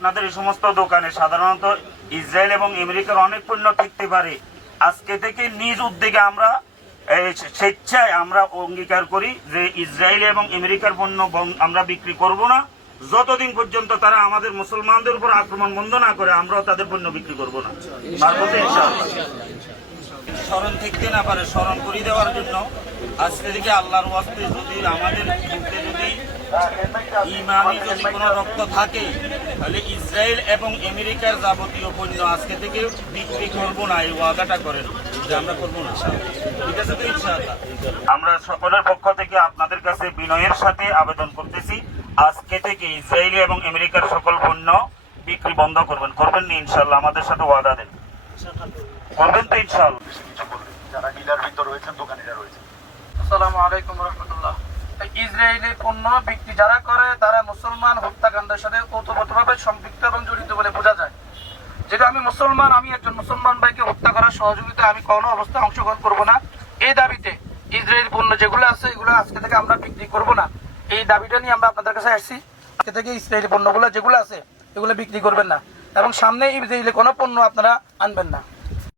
আপনাদের এই সমস্ত দোকানে সাধারণত ইসরায়েল এবং আমেরিকার অনেক পণ্য থাকতে পারে। আজকে থেকে নিজ উদ্যোগে আমরা স্বেচ্ছায় আমরা অঙ্গীকার করি যে ইসরায়েল এবং আমেরিকার পণ্য আমরা বিক্রি করব না, যতদিন পর্যন্ত তারা আমাদের মুসলমানদের উপর আক্রমণ বন্ধ না করে আমরাও তাদের পণ্য বিক্রি করব না। স্মরণ থাকতে না পারে স্মরণ করে দেওয়ার জন্য আজকে থেকে আল্লাহর ওয়াস্তে যদি আমাদের বুকে যদি ইমানি যদি কোনো রক্ত থাকে তাহলে ইসরায়েল এবং আমেরিকার যাবতীয় পণ্য আজকে থেকে বিক্রি করব না, এই ওয়াদাটা করেন যে আমরা করবো না। ঠিক আছে তো? ইনশাআল্লাহ আমরা সকলের পক্ষ থেকে আপনাদের কাছে বিনয়ের সাথে আবেদন করতেছি, আজকে থেকে ইসরায়েল এবং আমেরিকার সকল পণ্য বিক্রি বন্ধ করবেন। করবেন না ইনশাআল্লাহ? আমাদের সাথে ওয়াদা দেন, করবেন তো ইনশাআল্লাহ? যারা ডিলার ভিতর রয়েছেন, দোকানিরা রয়েছেন। আসসালামু আলাইকুম রাহমাতুল্লাহ। ইসরায়েলি পণ্য বিক্রি যারা করে তারা মুসলমান হত্যাকাণ্ডের সাথে ওতপ্রোতভাবে সম্পৃক্ত এবং জড়িত বলে বোঝা যায়। যেটা আমি মুসলমান, আমি একজন মুসলমান ভাইকে হত্যা করার সহযোগিতা আমি কোনো অবস্থায় অংশগ্রহণ করব না। এই দাবিতে ইসরায়েলি পণ্য যেগুলো আছে এগুলো আজকে থেকে আমরা বিক্রি করব না, এই দাবিটা নিয়ে আমরা আপনাদের কাছে আসছি। আজকে থেকে ইসরায়েলি পণ্যগুলো যেগুলো আছে এগুলো বিক্রি করবেন না এবং সামনে ইসরায়েলি কোনো পণ্য আপনারা আনবেন না।